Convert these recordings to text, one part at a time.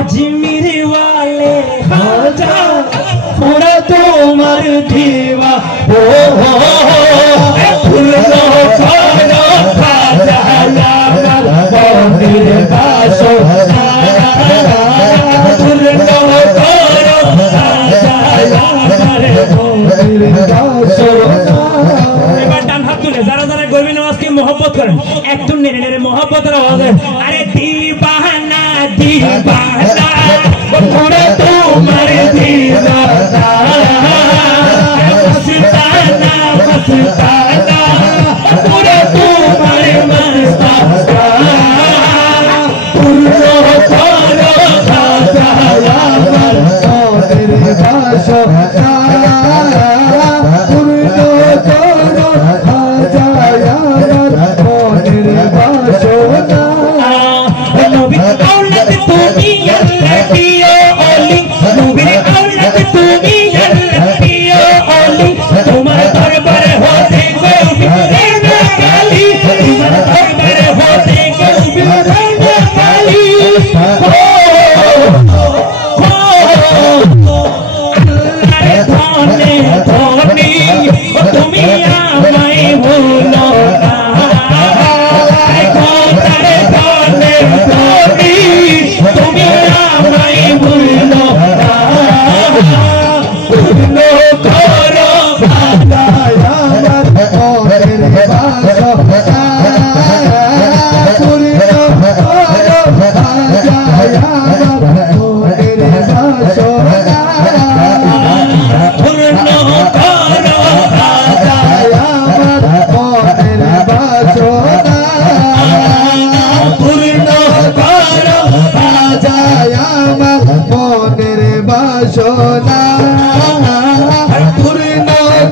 अजमेर वाले खाजा पूरा तुम्हार दीवा हो फूलो खाना खाजा लाल मंदिर का सोना फूलो खाना खाजा लाल मंदिर का सोना। এবার ডান হাত তুলে যারা যারা গরমি নামাজকে মহব্বত করেন একটু নেড়ে নেড়ে মহব্বতের আওয়াজে আরে দিবানা দিবানা ওরে তোমার দিবানা মস্তানা মস্তানা ওরে তোমার মস্তানা পুরো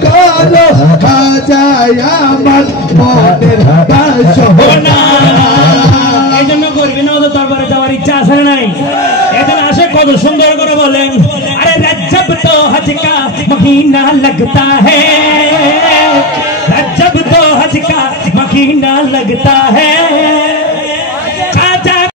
করো খাজা আমার মনের বাসনা सुंदर करे बोले अरे रजब तो हज का महीना लगता है रजब तो हज का महीना लगता है